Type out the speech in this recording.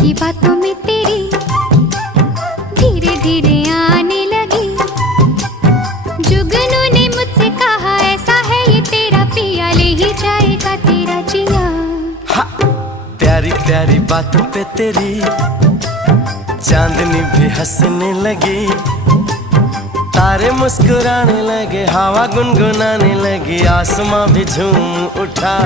की बातों में तेरी धीरे धीरे आने लगी। जुगनू ने मुझसे कहा ऐसा है ये तेरा पिया, ले ही जाएगा तेरा जिया। प्यारी प्यारी बातों पे तेरी चांदनी भी हंसने लगी, तारे मुस्कुराने लगे, हवा गुनगुनाने लगी, आसमां भी झूम उठा।